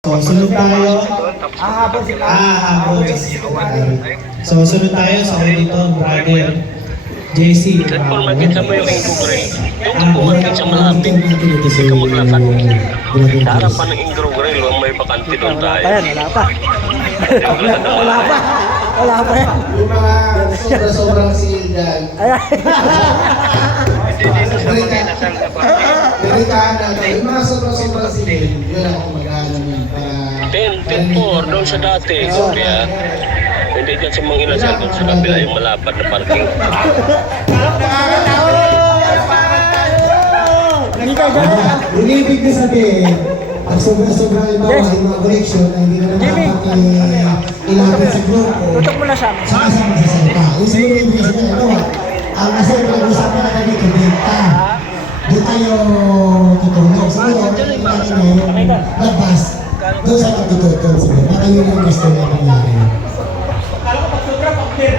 So, sunod tayo. Habol sila. Habol. So, sunod tayo sa dito, brother JC. Kung makita mo yung Ingo Gray, doon ka pumarking sa malapit. Hindi ka maglakad. Sa harapan ng Ingo Gray, huwag may bakante doon tayo. Ayan, wala pa. Wala pa. Wala pa yan. Yung mga sobra-sobrang siligan. Ayan. Delikaan na tayo. Yung mga sobra-sobrang siligan, yun ako mag-aalam yun. 10-4 doon sa dati. Kaya, hindi dyan sa mga inasal doon sa kabila yung malapad na parking. Hindi kayo gano'n. Yung ibig na sabihin, pag sobra-sobrang ibawa yung mga connection ay hindi na dapat ilapit sa grupo. Tutok mo na siya. Sama-sama sa salita. Yung siguro yung ibig sabihin, ano, ang kasi pinag-usapan natin dito, benta. Doon tayo tutulog. Siguro, yung natin ngayon, labas. Doon sa tututulog siguro. Baka yun yung gusto niya nangyari.